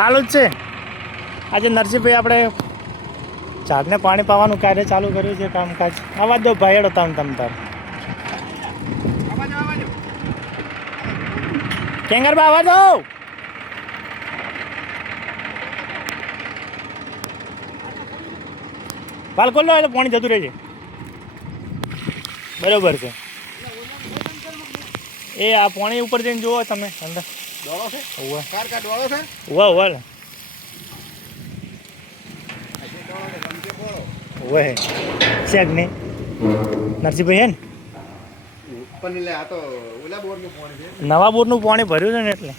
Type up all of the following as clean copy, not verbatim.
ચાલુ જ છે. આજે નરસિંહભાઈ આપણે ઝાડને પાણી પાવાનું કાર્ય ચાલુ કર્યું છે કામકાજ. આવાજ દો ભાઈ, હેડો તમ તાર કેંગરબા આવાજ દો. વાલ ખોલો એટલે પાણી જતું રહે છે. બરોબર છે. એ આ પાણી ઉપર જઈને જુઓ તમે અંદર ડોળો છે. ઓવે કાર ડોળો છે. વાહ વાહ ઓવે શેક ને નરસિંહભાઈ હે ને પણ લે આ તો ઓલા બોરનું પાણી છે. નવા બોરનું પાણી ભર્યું છે ને એટલે.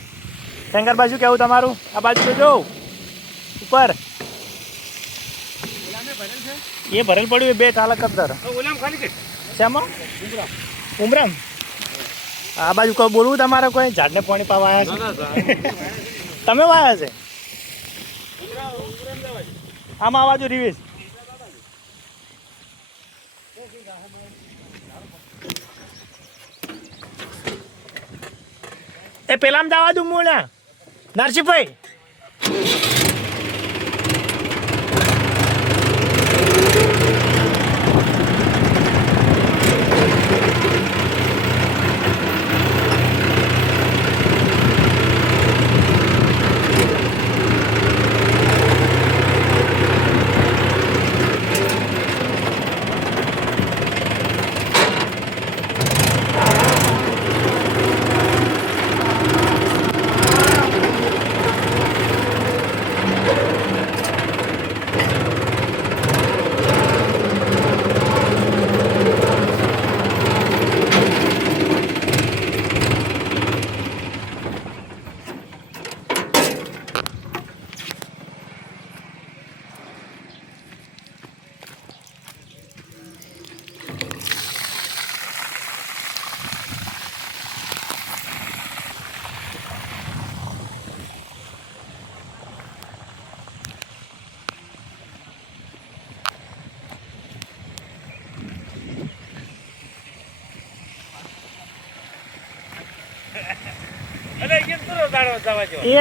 શંકર બાજુ કેવું તમારું? આ બાજુ તો જો ઉપર ઓલાને ભરેલ છે. એ ભરેલ પડ્યું બે ટાલક કરતા ઓલામ ખાલી કે શેમાં ઉમરામ. આ બાજુ કોઈ બોલવું તમારે કોઈ ઝાડને પાણી પાવા આવ્યા છે? તમે વાયા છે આમાં આ બાજુ રિવેશ. એ પેલામ જવા દઉં મૂળા નરસિંહભાઈ.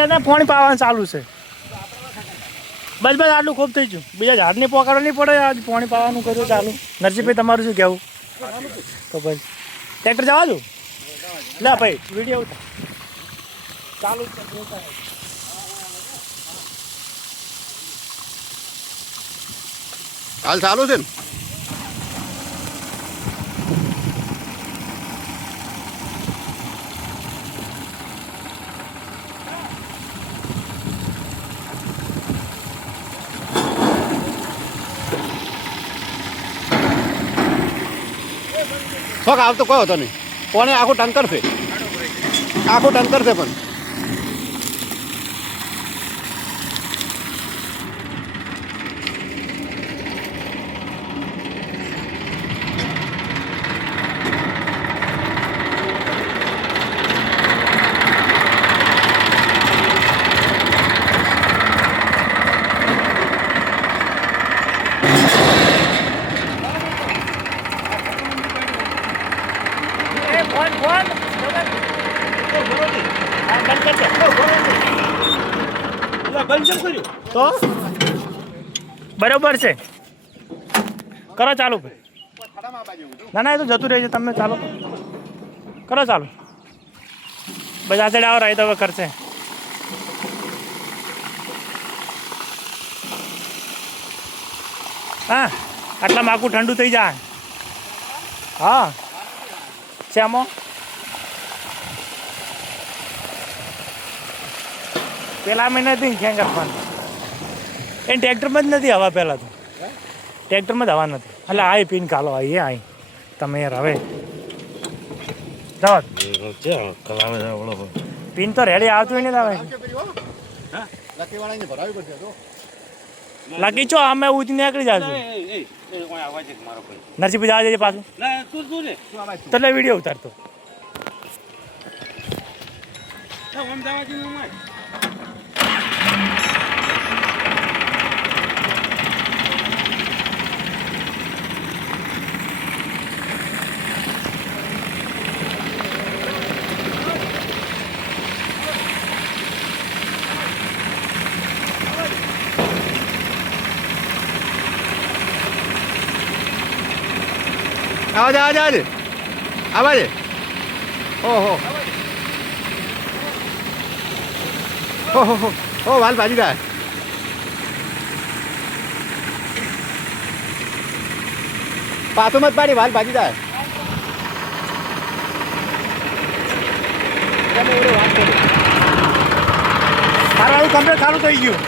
એને પાણી પાવાનું ચાલુ છે. બસ બસ આટલું ખૂબ થઈ ગયું. બીજા ઝાડને પોકાડો નહીં પડે. આજ પાણી પાવાનું કર્યું ચાલુ. નરસિંહભાઈ તમારું શું કહેવું? તો બસ ટ્રેક્ટર જવા દો. લે ભાઈ વિડીયો ચાલુ હાલ ચાલુ છે ને. શોખ આવતો કોઈ હતો નહીં. કોને આખું ટંકર છે. આખું ટંકર છે પણ તો બરોબર છે. કરો ચાલુ. ના ના એ તો જતું રહે છે. તમે ચાલો કરો ચાલુ. બસ આ સાઈડ આવો રહી તો હવે કરશે. હા આટલામાં આખું ઠંડુ થઈ જાય. હા શ્યામો પેલા મહિને હતી ખેંગર પણ એ ટ્રેક્ટરમાં જ નથી હવા. પહેલાં તો ટ્રેક્ટરમાં જ હવા નથી. એટલે આ પીને કાલો આવી આઈ તમે યાર હવે જાઓ પીન તો રેડી આવતું હોય ને. તમે લકી છો અમે ઉઠી નીકળી જાશું. નરસિંહભાઈ જવા જઈએ પાછું તો એટલે વિડીયો ઉતારતો. આવાજ આવાજ આવાજ ઓહો ઓહો વાલ ભાજી જાય પાછું મત પાડી વાલ ભાજી જાય મારું કમ્પ્લીટ ચાલુ થઈ ગયું.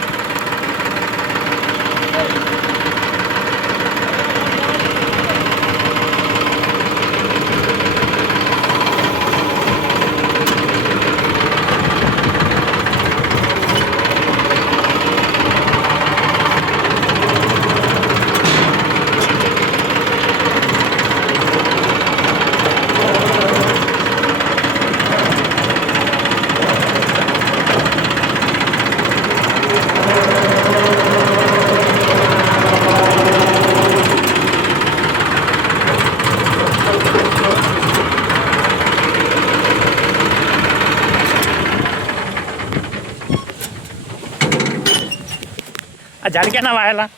આ ઝાડ ક્યાંના વાયેલા?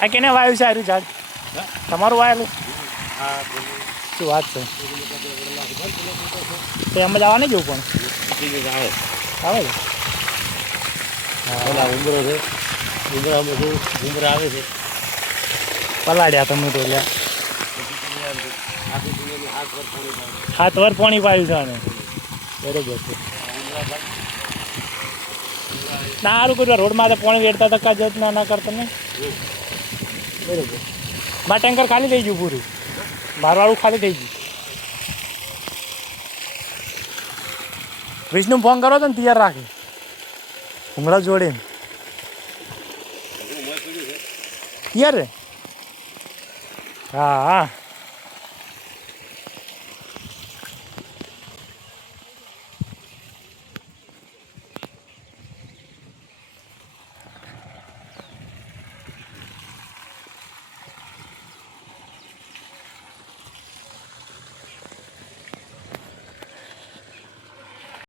આ કેને વાયું છે આર્યું ઝાડ? તમારું વાયેલું? શું વાત છે? તો એમ જ આવવા નહીં જવું પણ આવે છે. પેલા ઉમરો છે ઉમરામાં શું ઉમરા આવે છે પલાડ્યા તમે તો લ્યા. 7 વાર પાણી પાયું છે આને. બરોબર છે. ના સારું કર્યું રોડમાં તો પાણી વેડતા ધક્કા જત ના કરતા ને. બરોબર. મારા ટેન્કર ખાલી થઈ ગયું પૂરું. મારવાળું ખાલી થઈ ગયું. વિષ્ણુ ફોન કરો તો ને તૈયાર રાખે ભૂંગળા જોડે તૈયાર રે. હા હા